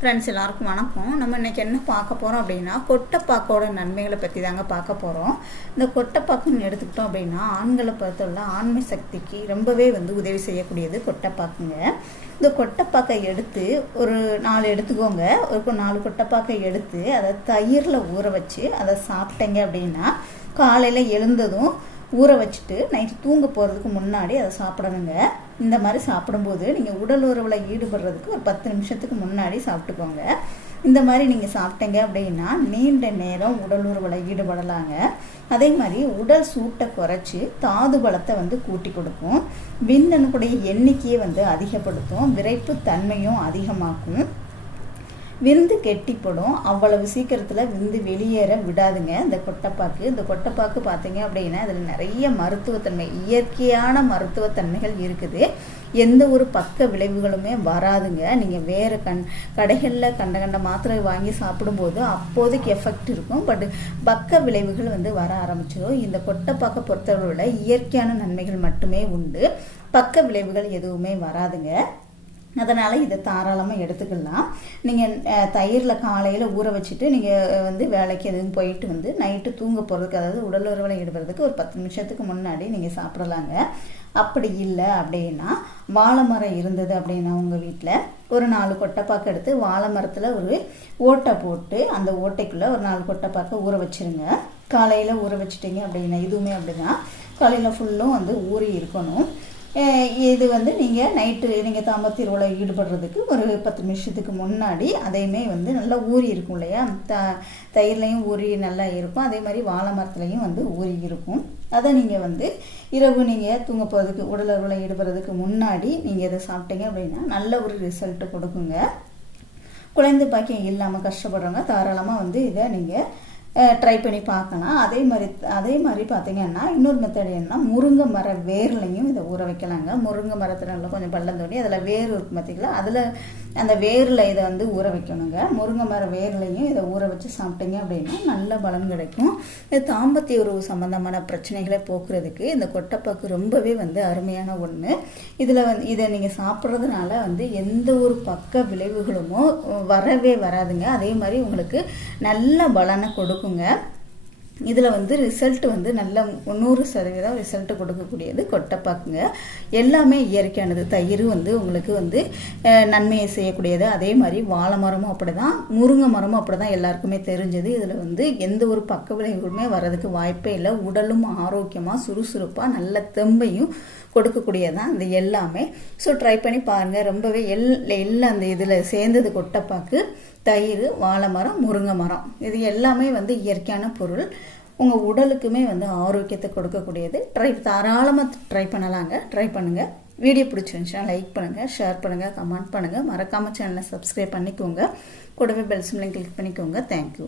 Friends எல்லாருக்கும் வணக்கம். நம்ம இன்றைக்கி என்ன பார்க்க போகிறோம் அப்படின்னா கொட்டைப்பாக்கோட நன்மைகளை பற்றி தாங்க பார்க்க போகிறோம் இந்த கொட்டைப்பாக்குன்னு எடுத்துக்கிட்டோம் அப்படின்னா ஆண்களை பொறுத்தவரை ஆண்மை சக்திக்கு ரொம்பவே வந்து உதவி செய்யக்கூடியது கொட்டைப்பாக்குங்க. இந்த கொட்டைப்பாக்கை எடுத்து ஒரு நாலு எடுத்துக்கோங்க. ஒரு நாலு கொட்டைப்பாக்கை எடுத்து அதை தயிரில் ஊற வச்சு அதை சாப்பிட்டீங்க அப்படின்னா காலையில் எழுந்ததும் ஊற வச்சுட்டு நைட்டு தூங்க போகிறதுக்கு முன்னாடி அதை சாப்பிடணுங்க. இந்த மாதிரி சாப்பிடும்போது நீங்கள் உடல் உறவில் ஈடுபடுறதுக்கு ஒரு பத்து நிமிஷத்துக்கு முன்னாடி சாப்பிட்டுக்கோங்க. இந்த மாதிரி நீங்கள் சாப்பிட்டீங்க அப்படின்னா நீண்ட நேரம் உடல் உறவில் ஈடுபடலாங்க. அதே மாதிரி உடல் சூட்டை குறைச்சி தாது பலத்தை வந்து கூட்டி கொடுக்கும். விந்தணுக்குடைய எண்ணிக்கையை வந்து அதிகப்படுத்தும். விரைப்பு தன்மையும் அதிகமாக்கும். விந்து கெட்டிப்படும். அவ்வளவு சீக்கிரத்தில் விந்து வெளியேற விடாதுங்க. இந்த கொட்டைப்பாக்கு இந்த கொட்டைப்பாக்கு பார்த்தீங்க அப்படின்னா அதில் நிறைய மருத்துவத்தன்மை இயற்கையான மருத்துவத்தன்மைகள் இருக்குது. எந்த ஒரு பக்க விளைவுகளுமே வராதுங்க. நீங்கள் வேறு கண் கடைகளில் கண்ட கண்ட மாத்திரை வாங்கி சாப்பிடும்போது அப்போதைக்கு எஃபெக்ட் இருக்கும். பட் பக்க விளைவுகள் வந்து வர ஆரம்பிச்சிடும் இந்த கொட்டைப்பாக்கை பொறுத்தவரை இயற்கையான நன்மைகள் மட்டுமே உண்டு. பக்க விளைவுகள் எதுவுமே வராதுங்க. அதனால் இதை தாராளமாக எடுத்துக்கலாம். நீங்கள் தயிரில் காலையில் ஊற வச்சுட்டு நீங்கள் வந்து வேலைக்கு எதுவும் போயிட்டு வந்து நைட்டு தூங்க போகிறதுக்கு அதாவது உடல் உறவில் ஈடுபடுறதுக்கு ஒரு பத்து நிமிஷத்துக்கு முன்னாடி நீங்கள் சாப்பிடலாங்க. அப்படி இல்லை அப்படின்னா வாழை மரம் இருந்தது அப்படின்னா உங்கள் வீட்டில் ஒரு நாலு கொட்டைப்பாக்கு எடுத்து வாழை மரத்தில் ஒரு ஓட்டை போட்டு அந்த ஓட்டைக்குள்ளே ஒரு நாலு கொட்டைப்பாக்கை ஊற வச்சுருங்க. காலையில் ஊற வச்சுட்டிங்க அப்படின்னா இதுவுமே அப்படின்னா காலையில் ஃபுல்லும் வந்து ஊறி இருக்கணும். இது வந்து நீங்கள் நைட்டு நீங்கள் தாம்பத்திரோவில் ஈடுபடுறதுக்கு ஒரு பத்து நிமிஷத்துக்கு முன்னாடி அதையுமே வந்து நல்லா ஊறி இருக்கும் இல்லையா? த தயிர்லையும் ஊறி நல்லா இருக்கும். அதே மாதிரி வாழை மரத்துலையும் வந்து ஊறி இருக்கும். அதை நீங்கள் வந்து இரவு நீங்கள் தூங்க போகிறதுக்கு உடலுறவில் ஈடுபடுறதுக்கு முன்னாடி நீங்கள் இதை சாப்பிட்டீங்க அப்படின்னா நல்ல ஒரு ரிசல்ட்டு கொடுக்குங்க. குழந்தை பாக்கியம் இல்லாமல் கஷ்டப்படுறவங்க தாராளமாக வந்து இதை நீங்கள் ட்ரை பண்ணி பார்க்கலாம். அதே மாதிரி அதே மாதிரி பார்த்தீங்கன்னா இன்னொரு மெத்தட் என்னன்னா முருங்கை மர வேர்லையும் இதை ஊற வைக்கலாங்க. முருங்கை மரத்தில் நல்லா கொஞ்சம் பள்ளம் தோண்டி அதில் வேர் இருக்கும் பார்த்தீங்களா அதில் அந்த வேரில் இதை வந்து ஊற வைக்கணுங்க. முருங்கை மர வேர்லையும் இதை ஊற வச்சு சாப்பிட்டீங்க அப்படின்னா நல்ல பலன் கிடைக்கும். இது தாம்பத்திய உறவு சம்மந்தமான பிரச்சனைகளை போக்குறதுக்கு இந்த கொட்டைப்பாக்கு ரொம்பவே வந்து அருமையான ஒன்று இதில் வந்து இதை நீங்கள் சாப்பிட்றதுனால வந்து எந்த ஒரு பக்க விளைவுகளுமோ வரவே வராதுங்க. அதே மாதிரி உங்களுக்கு நல்ல பலனை கொடுக்கும். இருக்குங்க இதில் வந்து ரிசல்ட் வந்து நல்ல நூறு சதவீதம் ரிசல்ட் கொடுக்கக்கூடியது கொட்டைப்பாக்குங்க. எல்லாமே இயற்கையானது. தயிர் வந்து உங்களுக்கு வந்து நன்மையை செய்யக்கூடியது. அதே மாதிரி வாழை மரமும் அப்படி தான் முருங்கை மரமும் அப்படி தான் எல்லாருக்குமே தெரிஞ்சது. இதில் வந்து எந்த ஒரு பக்க விளைவுகளுமே வர்றதுக்கு வாய்ப்பே இல்லை. உடலும் ஆரோக்கியமாக சுறுசுறுப்பாக நல்ல தெம்பையும் கொடுக்கக்கூடியதான் இந்த எல்லாமே. ஸோ ட்ரை பண்ணி பாருங்கள் ரொம்பவே எல் எல்லாம் அந்த இதில் சேர்ந்தது கொட்டைப்பாக்கு. தயிர் வாழை மரம் முருங்கை மரம் இது எல்லாமே வந்து இயற்கையான பொருள். உங்கள் உடலுக்குமே வந்து ஆரோக்கியத்தை கொடுக்கக்கூடியது. ட்ரை தாராளமாக ட்ரை பண்ணலாங்க. ட்ரை பண்ணுங்கள் வீடியோ பிடிச்சிருந்துச்சுன்னா லைக் பண்ணுங்கள் ஷேர் பண்ணுங்கள் கமெண்ட் பண்ணுங்கள் மறக்காமல் சேனலை சப்ஸ்கிரைப் பண்ணிக்கோங்க. கூடவே பெல் கிளிக் பண்ணிக்கோங்க. தேங்க்யூ